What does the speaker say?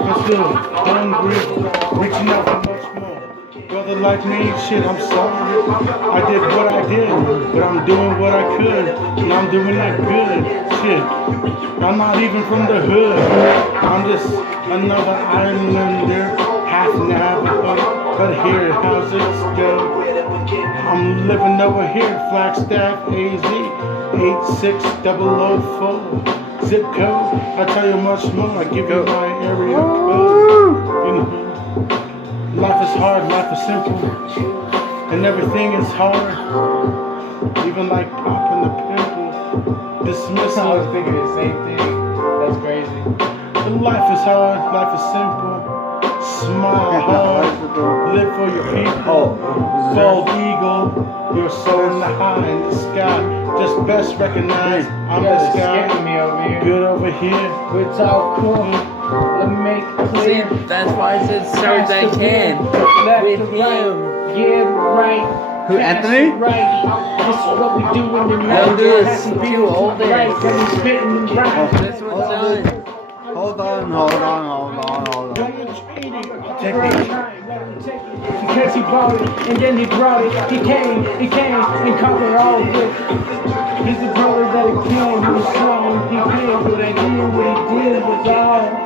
I'm still hungry, reaching out for much more. Brother like me, shit, I'm sorry. I did what I did, but I'm doing what I could, and I'm doing that good. Shit, I'm not even from the hood. I'm just another islander, half Navajo. But here, how's it go? I'm living over here, Flagstaff, AZ, 86004. Zip code, I tell you much more. I give you my area code. You know, life is hard, life is simple, and everything is hard. Even like popping the pimple, dismissal. I was thinking the same thing. That's crazy. But life is hard, life is simple. Smile hard, live for your people. Bald eagle, you're soaring high in the sky. Just best recognize I'm this guy. Me over here. Good over here. It's all cool. Let me make it See, clear. that's why I said so as I can. Left With to right. him. Yeah, right. Who, Pass Anthony? it Right. This is what we do in the night. I'll do this Passing too, people all to the day. right. Then we spitting right. That's what's on. Hold on. Because he bought it, and then he brought it. He came, and conquered all of it. He's the brother that he came, he was strong, he came, but I did what he did was all.